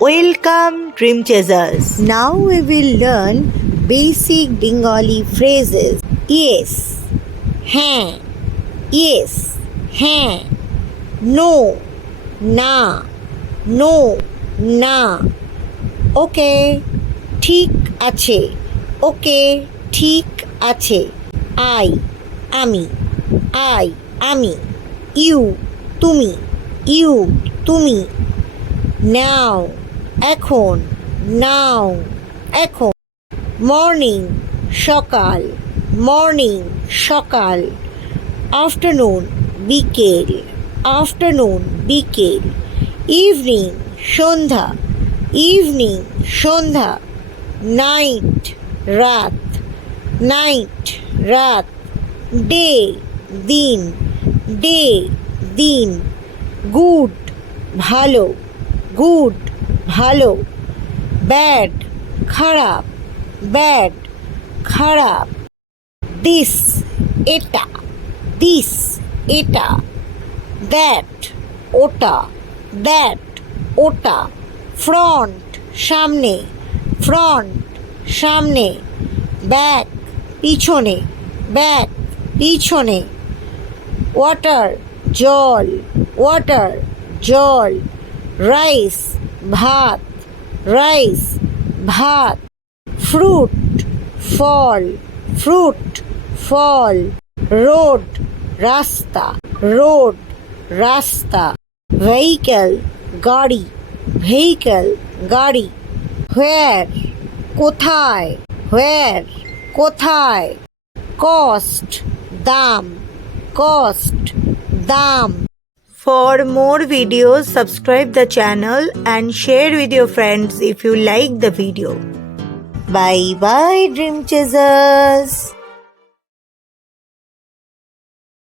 Welcome, Dream Chasers. Now we will learn basic Bengali phrases. Yes, हाँ, yes, हाँ, no, na, no, na. Okay, ঠিক আছে, okay, ঠিক আছে. আমি, আমি. You, তুমি. Now, এখন, এখন. Morning, সকাল. Afternoon, বিকেল. Evening, সন্ধ্যা. Night, রাত. Day, দিন. Good, ভালো. Bad, খারাপ. This, এটা. That, ওটা. Front, সামনে. Back, পিছনে. Water, জল. Rice, ভাত. Fruit, ফল. Road, রাস্তা. Vehicle, গাড়ি. Where, কোথায়. Cost, দাম. For more videos, subscribe the channel and share with your friends if you like the video. Bye bye, Dream Chasers.